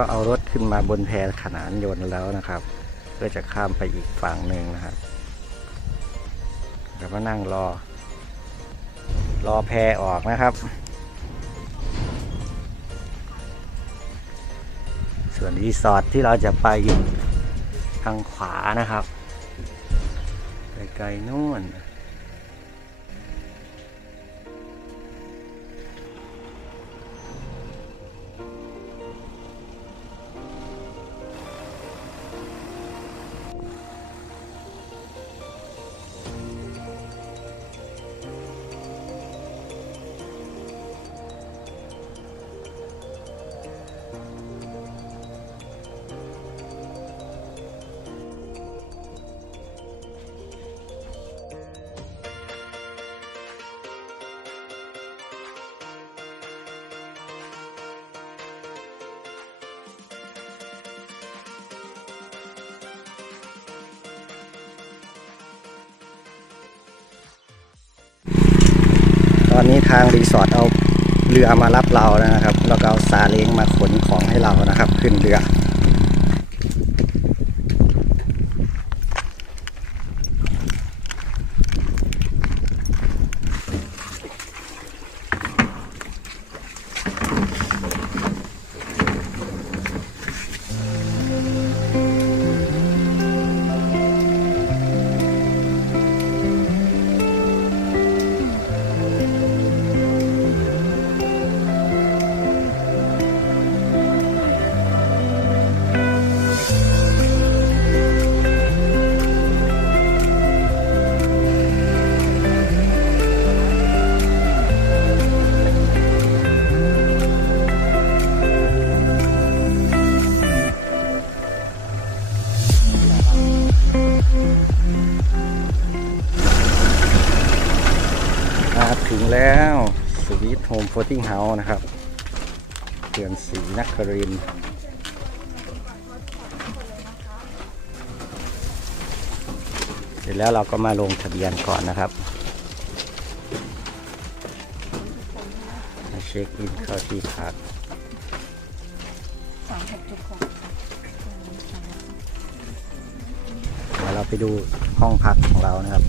ก็เอารถขึ้นมาบนแพขนานยนต์แล้วนะครับ เพื่อจะข้ามไปอีกฝั่งหนึ่งนะครับเราก็นั่งรอ รอแพออกนะครับ ส่วนรีสอร์ทที่เราจะไปทางขวานะครับไกลๆนู่น อนนี้ทางรีสอร์ทเอาเรือมารับเรานะครับ แล้วก็เอาซาเล้งมาขนของให้เรานะครับ ขึ้นเรือ สวีทโฮมโฟล t ิ n งเฮาส์นะครับเขื่อนศรีนครินเสร็จแล้วเราก็มาลงทะเบียนก่อนนะครับมาเช็คอินเข้าที่พักเดี๋ยวเราไปดูห้องพักของเรานะครับ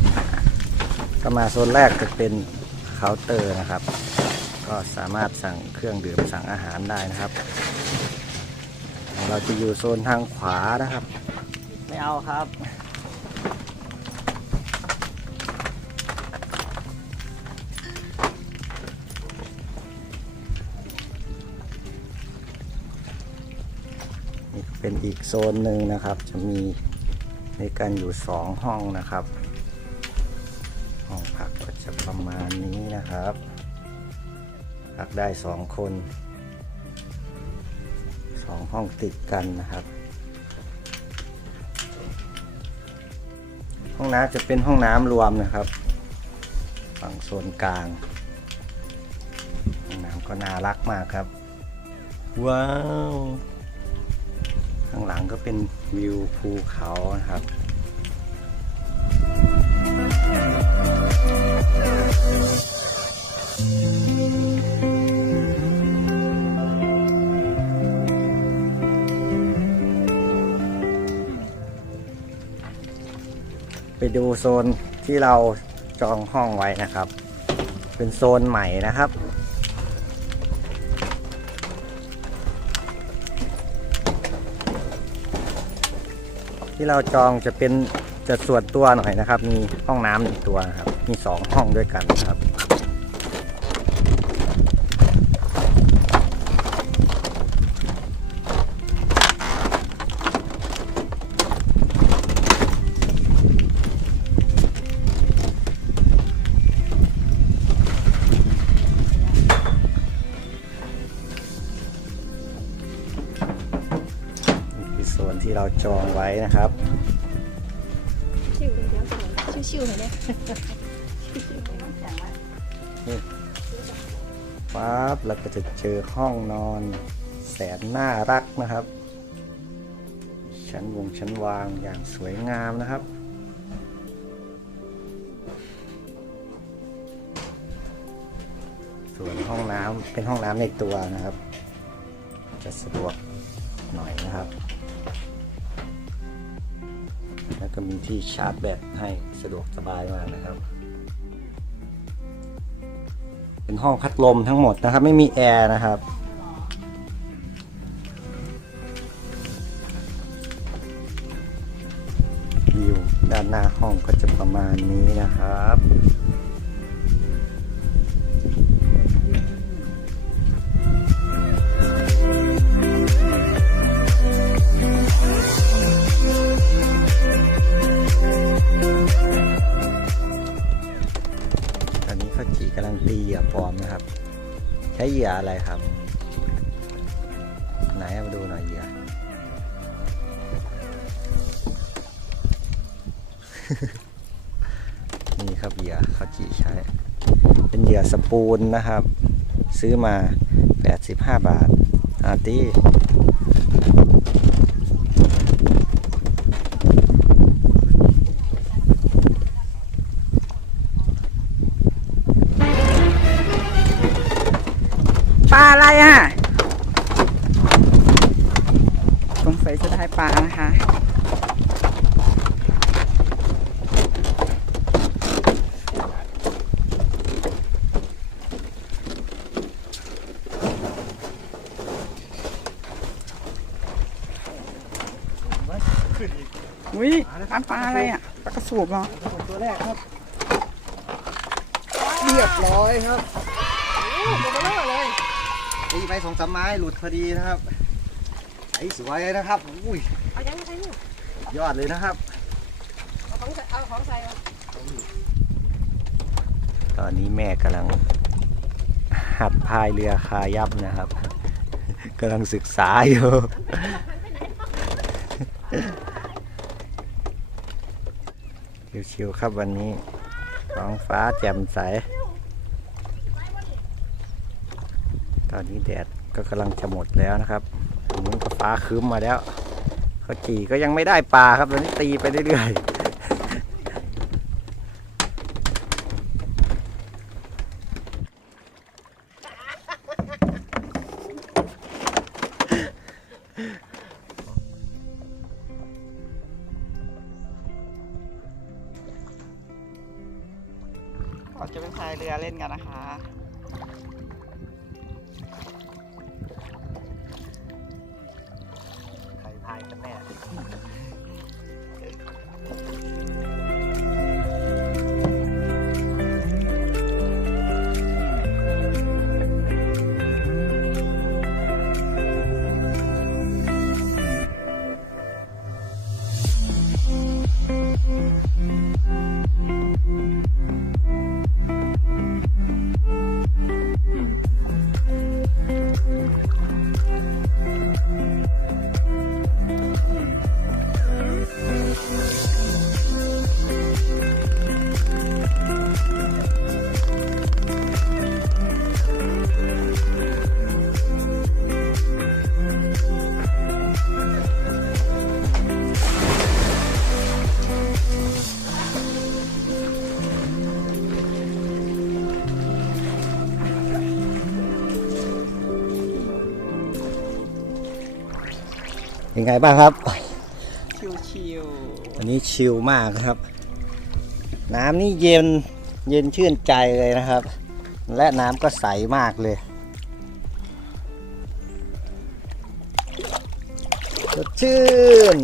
ก็มาโซนแรกจะเป็นเคาน์เตอร์นะครับ ก็สามารถสั่งเครื่องดื่มสั่งอาหารได้นะครับ เราจะอยู่โซนทางขวานะครับ ไม่เอาครับนี่เป็นอีกโซนหนึ่งนะครับ จะมีในการอยู่สองห้องนะครับ ห้องพักก็จะประมาณนี้นะครับ พักได้สองคนสองห้องติดกันนะครับ ห้องน้ำจะเป็นห้องน้ำรวมนะครับ ฝั่งโซนกลาง ห้องน้ำก็น่ารักมากครับ ว้าว ข้างหลังก็เป็นวิวภูเขานะครับ ไปดูโซนที่เราจองห้องไว้นะครับ เป็นโซนใหม่นะครับ ที่เราจองจะเป็นจะส่วนตัวหน่อยนะครับ มีห้องน้ำหนึ่งตัวนะครับ มีสองห้องด้วยกันนะครับ นะครับ ชิวเลยเดี๋ยวชิวชิวๆเลยเนี่ยชิวๆเลยจังวะปั๊บเราก็จะเจอห้องนอน แสนน่ารักนะครับ ชั้นวงชั้นวางอย่างสวยงามนะครับส่วนห้องน้ำเป็นห้องน้ำในตัวนะครับ จะสะดวกหน่อยนะครับ ก็มีที่ชาร์จแบตให้สะดวกสบายมากนะครับ เป็นห้องพัดลมทั้งหมดนะครับ ไม่มีแอร์นะครับวิวด้านหน้าห้องก็จะประมาณนี้นะครับ สีกำลังตีเหยื่อปลอมนะครับ ใช้เหยื่ออะไรครับ ไหนมาดูหน่อยเหยื่อนี่ครับเหยื่อเขาจีใช้ เป็นเหยื่อสปูนนะครับ ซื้อมา 85 บาทอาตี้ ปลาอะไรอะ สงสัยจะได้ปลานะคะ อุ้ยปลาปลาอะไรอะปลากระสูบเหรอตัวแรกครับเรียบร้อยครับตัวเบลอเลยตีไปสองสามไม้หลุดพอดีนะครับไอ้สวยเลยนะครับอุ้ยเอายังไงนี่ยอดเลยนะครับเอาของใส่เอาของใส่เอาตอนนี้แม่กำลังหัดพายเรือคายับนะครับกำลังศึกษาอยู่ ชิวๆครับวันนี้ท้องฟ้าแจ่มใส ตอนนี้แดดก็กำลังจะหมดแล้วนะครับอันนี้ก็ฟ้าคืมมาแล้วข้าวจีก็ยังไม่ได้ปลาครับตอนนี้ตีไปเรื่อยๆ นกันนะคะ ไงบ้างครับชิววันนี้ชิลมากครับ น้ำนี่เย็นเย็นชื่นใจเลยนะครับ และน้ำก็ใสมากเลยสดชื่น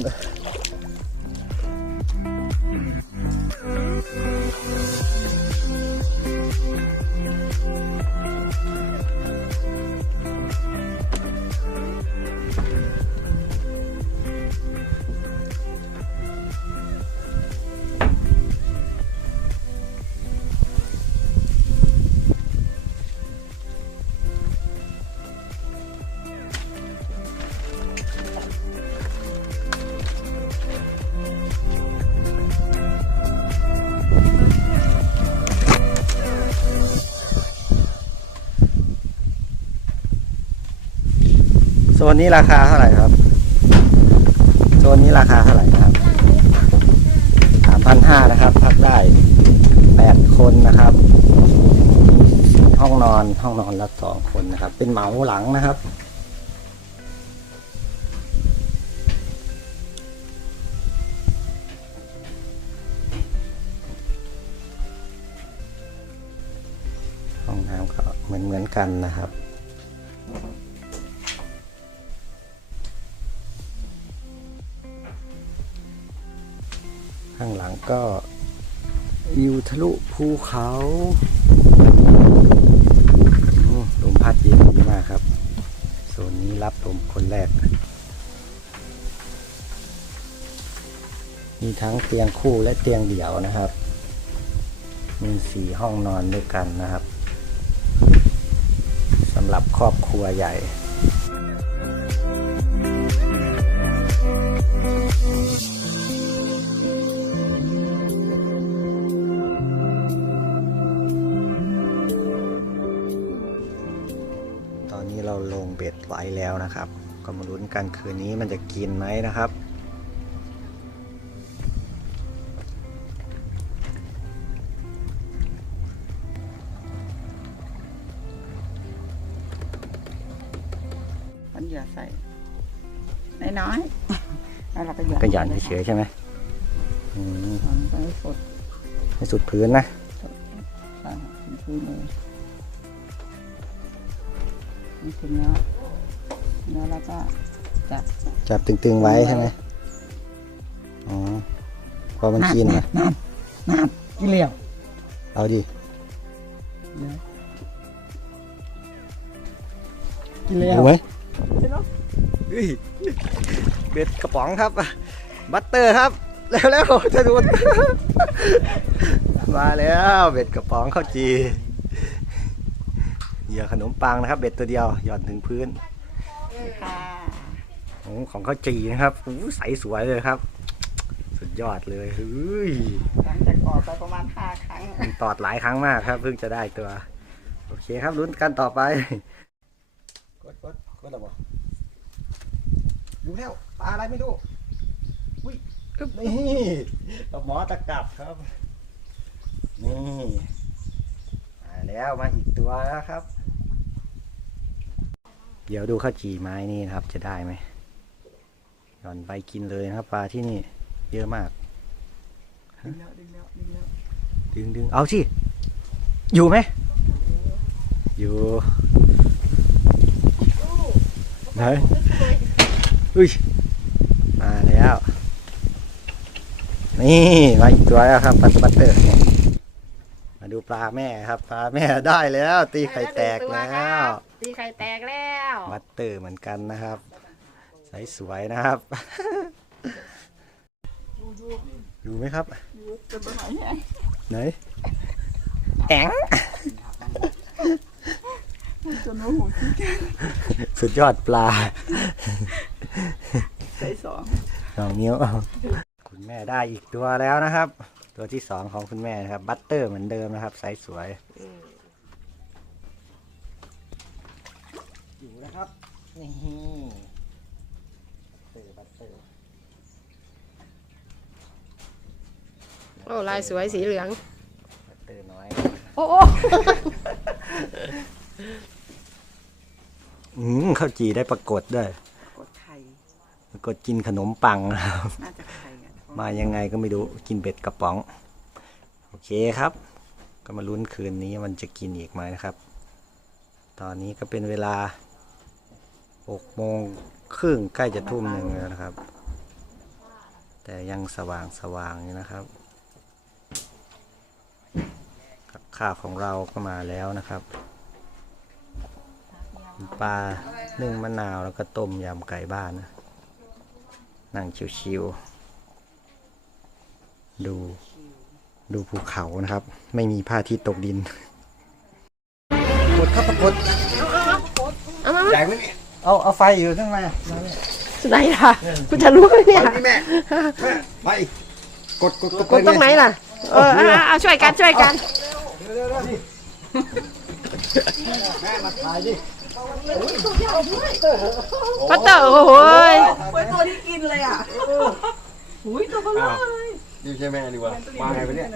นนี้ราคาเท่าไหร่ครับ โซนนี้ราคาเท่าไหร่ครับสามพันห้านะครับ พักได้แปดคนนะครับ ห้องนอนห้องนอนละสองคนนะครับ เป็นเหมาหลังนะครับห้องน้ำก็เหมือนเหมือนกันนะครับ อยู่ทะลุภูเขาอืมลมพัดเย็นดีมากครับโซนนี้รับลมคนแรก มีทั้งเตียงคู่และเตียงเดี่ยวนะครับ มีสี่ห้องนอนด้วยกันนะครับสำหรับครอบครัวใหญ่ต เราลงเบ็ดไว้แล้วนะครับ ก็มาลุ้นกันคืนนี้มันจะกินไหมนะครับ มันเหยื่อใส่น้อยๆแล้วเราก็หย่อนก็หย่อนเฉยๆใช่ไหมอืมหย่อนไปให้สุดให้สุดพื้นนะ จับจับตึงๆไว้ใช่ไหมอ๋อพอมันกินนะน้ำน้ำกินเหลี่ยวเอาดิเดี๋ยวกินเหลี่ยวดูไหมเฮ้ยเบ็ดกระป๋องครับ บัตเตอร์ครับ แล้วแล้วๆจะดูดมาแล้วเบ็ดกระป๋องข้าวจีเหยื่อขนมปังนะครับ เบ็ดตัวเดียวหย่อนถึงพื้นค่ะ โอ้ของข้าวจีนะครับโอ้ใสสวยเลยครับ สุดยอดเลยเฮ้ยหลังจากกอดไปประมาณห้าครั้งมันตอดหลายครั้งมากครับ เพิ่งจะได้ตัว โอเคครับลุ้นกันต่อไปกดกดกดแล้วบอกดูแล้วปลาอะไรไม่รู้อุ้ยนี่ปลาหมอตะกรับครับ นี่มาแล้วมาอีกตัวแล้วครับ เดี๋ยวดูข้าวจีไม้นี่นะครับ จะได้ไหมห ย่อนไปกินเลยนะครับปลาที่นี่เยอะมาก ดึงแล้วดึงแล้วดึงแล้วดึงดึงเอาสิอยู่ไหมอยู่ไหนอุ้ยมาแล้ว นี่มาอีกตัวแล้วครับปัตบัตเตอร์มาดูปลาแม่ครับ ปลาแม่ได้แล้ว ตีไข่แตกแล้ว ตีไข่แตกแล้ว บัตเตอร์เหมือนกันนะครับใสสวยนะครับ อยู่ไหมครับ ไหน แองสุดยอดปลา ใส่สองสองนิ้ว คุณแม่ได้อีกตัวแล้วนะครับ ตัวที่สองของคุณแม่นะครับ บัตเตอร์เหมือนเดิมนะครับไซส์สวย อยู่นะครับ นี่ เตอร์บัตเตอร์โอ้ลายสวยสีเหลือง บัตเตอร์น้อย โอ้โอ้ อืมข้าวจีได้ปรากฏด้วย กดไข่ปรากฏกินขนมปังนะครับ น่าจะไข่อะมายังไงก็ไม่รู้กินเบ็ดกระป๋อง โอเคครับ ก็มาลุ้นคืนนี้มันจะกินอีกไหมนะครับ ตอนนี้ก็เป็นเวลา6โมง ครึ่งใกล้จะทุ่มหนึ่งแล้วนะครับ แต่ยังสว่างสว่างอยู่นะครับกับข้าวของเราก็มาแล้วนะครับมีปลานึ่งมะนาวแล้วก็ต้มยำไก่บ้านนะนั่งชิวๆดูดูภูเขานะครับ ไม่มีพระอาทิตย์ตกดินกดครับกดเอามาใหญ่ไหมเนี่ย เอาเอาไฟอยู่ข้างในมาเนี่ย ไหนล่ะคุณจะรู้ไหมเนี่ยนี่แม่ แม่ไปกดกดกดตรงไหนล่ะ เออเอาเอาช่วยกันช่วยกัน เร็วๆๆนี่แม่มาถ่ายดิพัตเตอร์โอ้โหยเป็นตัวที่กินเลยอะอุ้ยตัวเบลอเลย นี่ใช่แม่ดีกว่ามาไงวะเนี่ย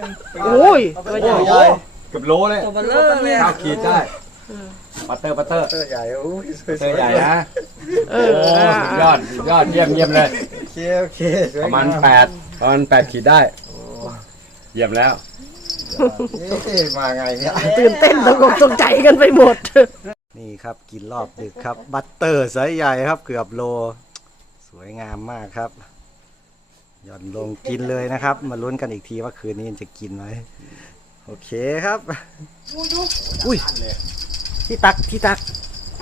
โอ้ยตัวใหญ่ เกือบโลเลยตัวเบลอเลยข้าวขีดได้ ปัตเตอร์ปัตเตอร์เตอร์ใหญ่โอ้ยสวยเตอร์ใหญ่นะเอโอ้อสุดยอดสุดยอดเยี่ยมเยี่ยมเลยโอเคโอเคสวยประมาณงแปดประมาณแปดขีดได้เยี่ยมแล้วเอ๊ะมาไงเนี่ยตื่นเต้นตกอกตกใจกันไปหมด นี่ครับกินรอบดึกครับ บัตเตอร์ไซส์ใหญ่ครับ เกือบโล สวยงามมากครับหย่อนลงกินเลยนะครับ มาลุ้นกันอีกทีว่าคืนนี้จะกินไหมโอเคครับอุ้ย ที่ตักที่ตัก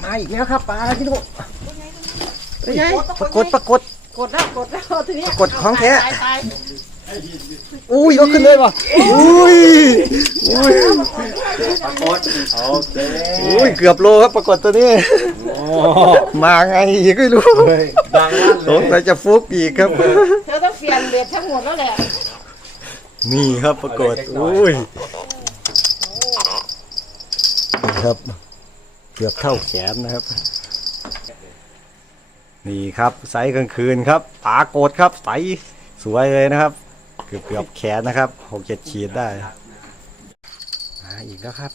มาอีกแล้วครับปลาอะไรพี่นุ๊กเฮ้ยปรากฏปรากฏกดแล้วกดแล้วทีนี้ปรากฏของแท้ตายตายอุ้ยยกขึ้นเลยป่ะอุ้ยอุ้ยปรากฏโอเคอุ้ยเกือบโลครับปรากฏตัวนี้โอ้มาไงอีกไม่รู้ดังลั่นสเลงยสัยจะฟุกอีกครับเธอต้องเปลี่ยนเบ็ดทั้งหมดแล้วแหละนี่ครับปรากฏอุ้ยนี่ครับ เกือบเท่าแขนนะครับ นี่ครับไซส์กลางคืนครับปราโกฏครับไซส์สวยเลยนะครับ เกือบเกือบแขนนะครับหกเจ็ดขีดได้มาอีกแล้วครับ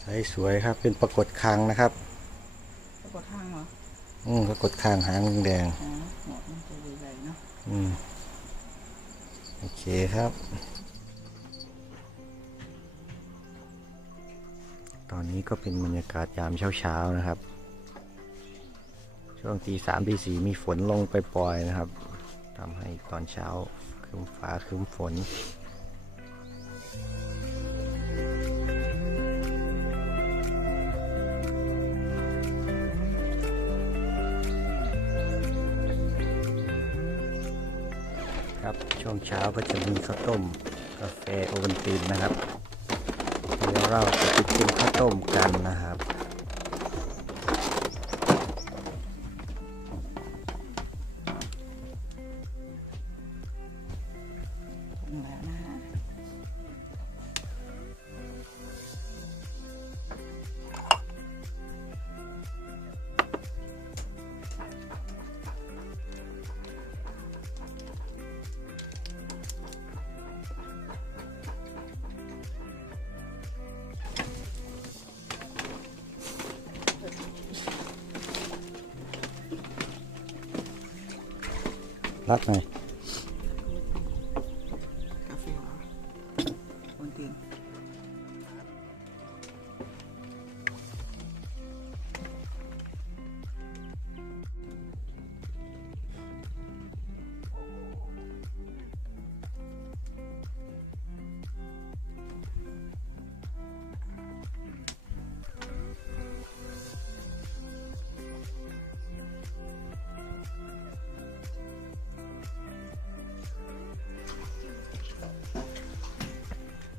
ไซส์สวยครับเป็นปรากฏคังนะครับ ปรากฏทางเหรอ อืมปรากฏคางหางแดงอ๋อหัวมันจะใหญ่ๆเนาะๆอืมโอเคครับ ตอนนี้ก็เป็นบรรยากาศยามเช้าๆนะครับ ช่วงตีสามตีสี่มีฝนลงไปปล่อยๆนะครับทำให้ตอนเช้าครึ้มฟ้าครึ้มฝน ครับ ช่วงเช้าก็จะมีข้าวต้มกาแฟโอวัลตินนะครับเดี๋ยวเราจะไปกินข้าวต้มกันนะครับ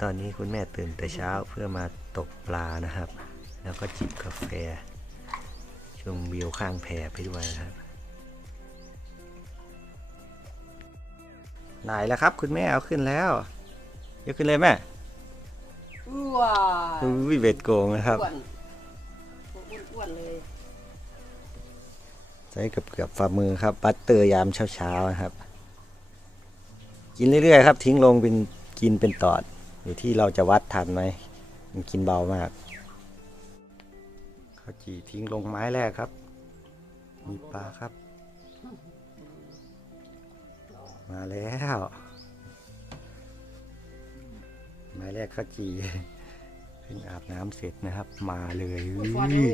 ตอนนี้คุณแม่ตื่นแต่เช้าเพื่อมาตกปลานะครับ แล้วก็จิบกาแฟ ชมวิวข้างแพไปด้วยนะครับไหนแล้วครับ คุณแม่เอาขึ้นแล้วยกขึ้นเลยแม่ว้าอุ้ยเบ็ดโกงนะครับอ้วนอ้วนๆเลยใช้เกือบเกือบฝ่ามือครับบัตเตอร์ยามเช้าๆนะครับ กินเรื่อยๆครับ ทิ้งลงเป็นกินเป็นตอด อยู่ที่เราจะวัดทันไหมมันกินเบามากข้าวจี่ทิ้งลงไม้แรกครับ มีปลาครับ มาแล้ว ไม้แรกข้าวจี่เพิ่งอาบน้ำเสร็จนะครับ มาเลยฟอนเลย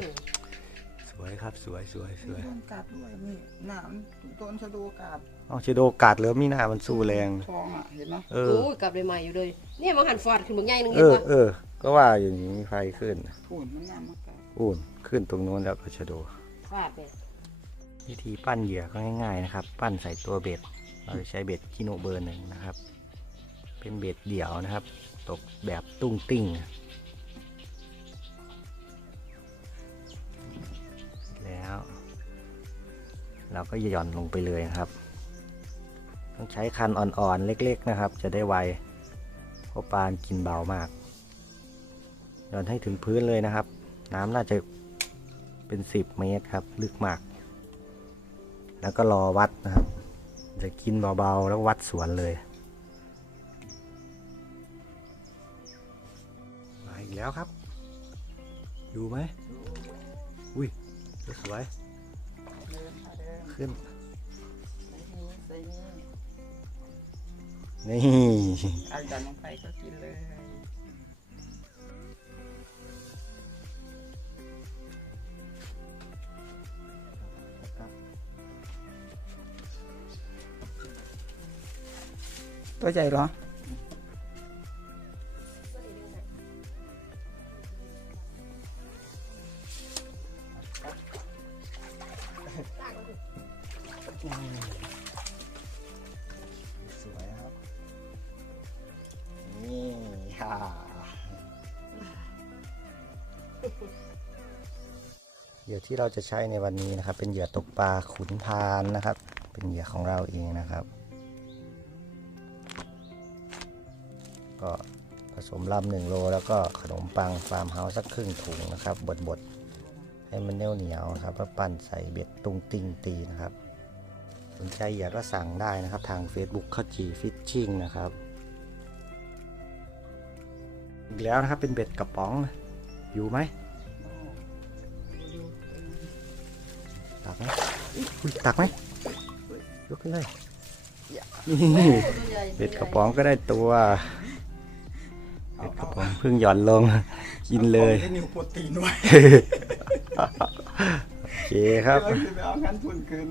สวยครับสวยสวยสวยต้นกัดด้วยนี่หนามต้นชะโดกัด เอาชิโดกัดเหลือมีหน้ามันสู้แรง ทองอะเห็นไหมเอโอ้อยกลับเลยใหม่อยู่เลยเนี่ยมาหันฟอดขึ้นบางใหญ่นึงเอเห็นอปะเออ ก็ว่าอยู่นี่มีไฟขึ้นถูนมันหนามมากัดอุ่นขึ้นตรงโน้นแล้วก็ชะโด ฟาดเนี่ยวิธีปั้นเหยื่อก็ง่ายๆนะครับ ปั้นใส่ตัวเบ็ด เราจะใช้เบ็ดกิโนเบอร์หนึ่งนะครับ เป็นเบ็ดเดี่ยวนะครับ ตกแบบตุ้งติ้งแล้ว เราก็หย่อนลงไปเลยนะครับ ต้องใช้คันอ่อนๆ เล็กๆนะครับ จะได้ไวเพราะปลากินเบามากหย่อนให้ถึงพื้นเลยนะครับ น้ำน่าจะเป็น 10 เมตรครับลึกมาก แล้วก็รอวัดนะครับ จะกินเบาๆแล้ววัดสวนเลยมาอีกแล้วครับ อยู่ไหมสวยเดินค่ะเดินๆขึ้น นี่เอาหย่อนลงไปก็กินเลยตัวใหญ่เหรอ เราจะใช้ในวันนี้นะครับ เป็นเหยื่อตกปลาขุนพานนะครับ เป็นเหยื่อของเราเองนะครับ ก็ผสมลำหนึ่งโลแล้วก็ขนมปังฟาร์มเฮาส์สักครึ่งถุงนะครับบดบดๆให้มันเหนียวเหนียวครับแล้วปั้นใส่เบ็ดตุงติงตีนะครับ สนใจอยากก็สั่งได้นะครับ ทาง Facebook ข้าจีฟิชชิ่งนะครับอีกแล้วนะครับเป็นเบ็ดกระป๋องอยู่ไหม ตักไหมยกขึ้นเลยนี่เบ็ดกระป๋องก็ได้ตัวเบ็ดกระป๋องเพิ่งหย่อนลงกินเลยนิวโปรตีนไว้โอเคครับเราจะไปเอางั้นทุนคืน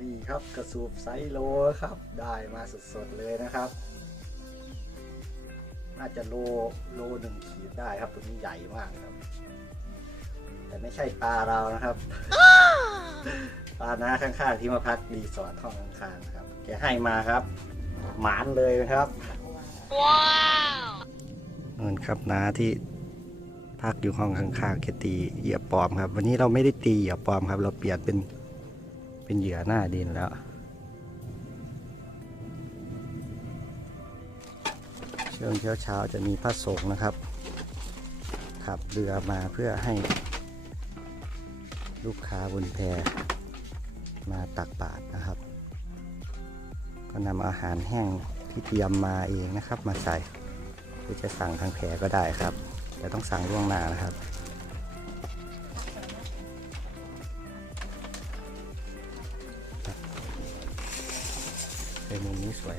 นี่ครับกระสูบไซโลครับ ได้มาสดๆเลยนะครับ น่าจะโลโลหนึ่งขีดได้ครับตัวนี้ใหญ่มากครับ แต่ไม่ใช่ปลาเรานะครับ ปาน้าข้างๆที่มาพักรีสอร์ทห้องข้างๆครับ แกให้มาครับ หมานเลยนะครับ ว้าวนั่นครับน้าที่พักอยู่ห้องข้างๆแกตีเหยื่อปลอมครับ วันนี้เราไม่ได้ตีเหยื่อปลอมครับ เราเปลี่ยนเป็นเป็นเหยื่อหน้าดินแล้ว ช่วงเช้าเช้าๆจะมีพระสงฆ์นะครับ ขับเรือมาเพื่อให้ลูกค้าบนแพ มาตักบาตรนะครับ ก็นำอาหารแห้งที่เตรียมมาเองนะครับ มาใส่หรือจะสั่งทางแพก็ได้ครับ แต่ต้องสั่งล่วงหน้านะครับในมุมนี้สวย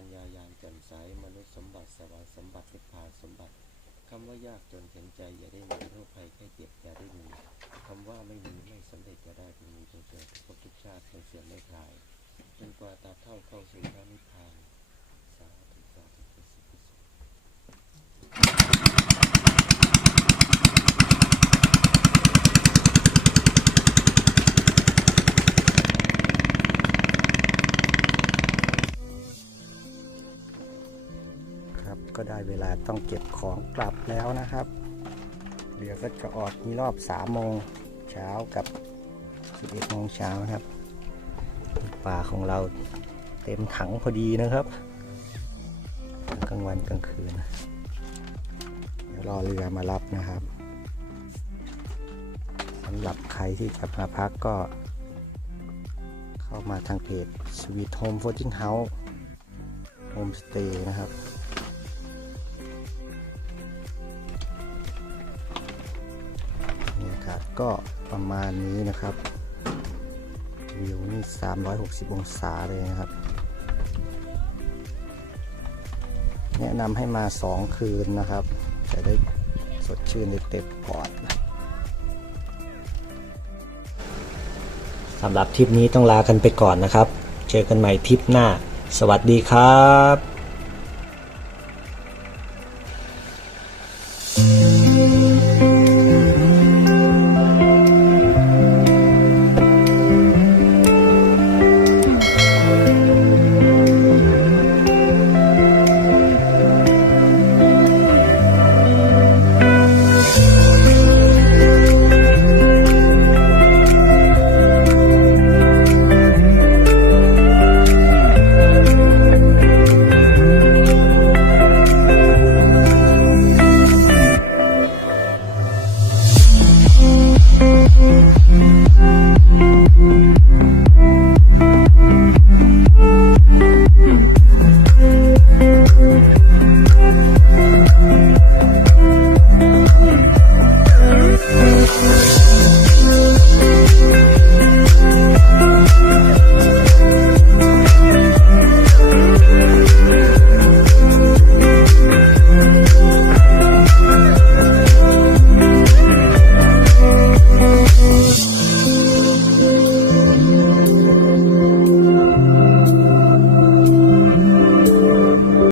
ปัญญาญาณแจ่มใสมนุษย์สมบัติสวรรค์สมบัตินิพพานสมบัติคำว่ายากจนเข็นใจอย่าได้มีโรคภัยแค่เจ็บอย่าได้มีคำว่าไม่มีไม่สำเร็จจะได้เป็นมีจนเกิดทุกภพทุกชาติไม่เสื่อมไม่คลายจนกว่าตาเท่าเข้าสู่พระนิพพาน เวลาต้องเก็บของกลับแล้วนะครับ เรือก็จะออกมีรอบ3โมงเช้ากับ 11โมงเช้านะครับปลาของเราเต็มถังพอดีนะครับกลางวันกลางคืน เดี๋ยวรอเรือมารับนะครับสำหรับใครที่จะมาพักก็ เข้ามาทางเพจ Sweet Home Floating House Home Stay นะครับ ก็ประมาณนี้นะครับ วิวนี่ 360 องศาเลยนะครับ แนะนำให้มา 2 คืนนะครับ จะได้สดชื่นได้เต็มปอดสำหรับทริปนี้ต้องลากันไปก่อนนะครับ เจอกันใหม่ทริปหน้า สวัสดีครับ